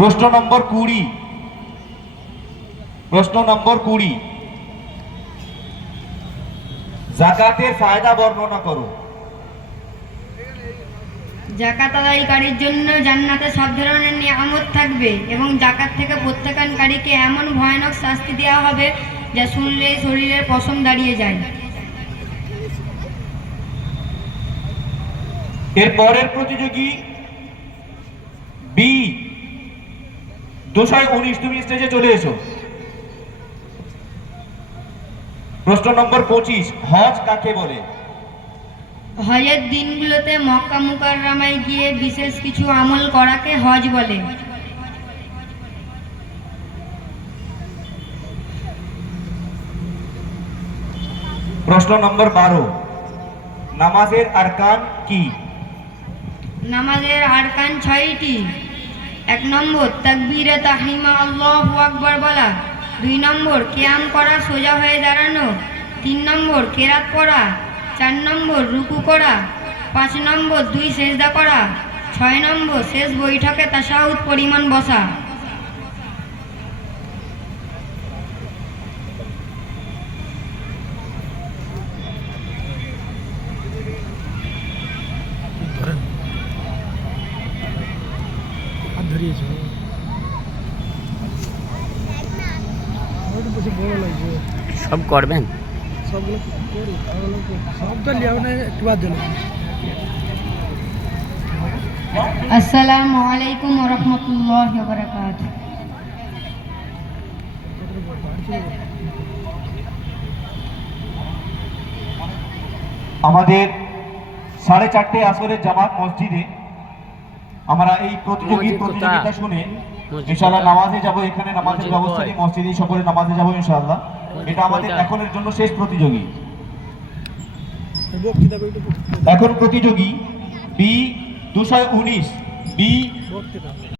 প্রশ্ন নম্বর 20। প্রশ্ন নম্বর 20, যাকাতের ফায়দা বর্ণনা করো। যাকাত আদায়কারীর জন্য জান্নাতে সব ধরনের নিয়ামত থাকবে এবং যাকাত থেকে প্রত্যাখ্যানকারীকে এমন ভয়ানক শাস্তি দেওয়া হবে যা শুনলেই শরীরের পশম দাঁড়িয়ে যায়। এর পরের প্রতিযোগী বি 219, তুমি স্টেজে চলে এসো। প্রশ্ন নম্বর 25, হজ কাকে বলে? হজের দিনগুলোতে মক্কা মুকাররমায় গিয়ে বিশেষ কিছু আমল করাকে হজ বলে। প্রশ্ন নম্বর 12, নামাজের আরকান কি? নামাজের আরকান 6টি। 1 নম্বর তাকবীরে তাহরিমা আল্লাহু আকবার বলা, 2 নম্বর কিয়াম করা, সোজা হয়ে দাঁড়ানো, 3 নম্বর কেরাত পড়া, 4 নম্বর রুকু করা, 5 নম্বর 2 সেজদা করা, 6 নম্বর শেষ বৈঠকে তাশাহুদ পরিমাণ বসা। সব করবেন? আসসালামু আলাইকুম ওয়া রাহমাতুল্লাহি ওয়া বারাকাতুহু। আমাদের 4:30 আসরের জামাত মসজিদে আমরা এই প্রতিযোগীর প্রতিযোগিতা শুনে ইনশাআল্লাহ নামাজে যাব। এখানে নামাজের ব্যবস্থা নেই, মসজিদে সকলে নামাজে যাব ইনশাআল্লাহ। এটা আমাদের এখনের জন্য শেষ প্রতিযোগী। এখন প্রতিযোগী বি 219, বি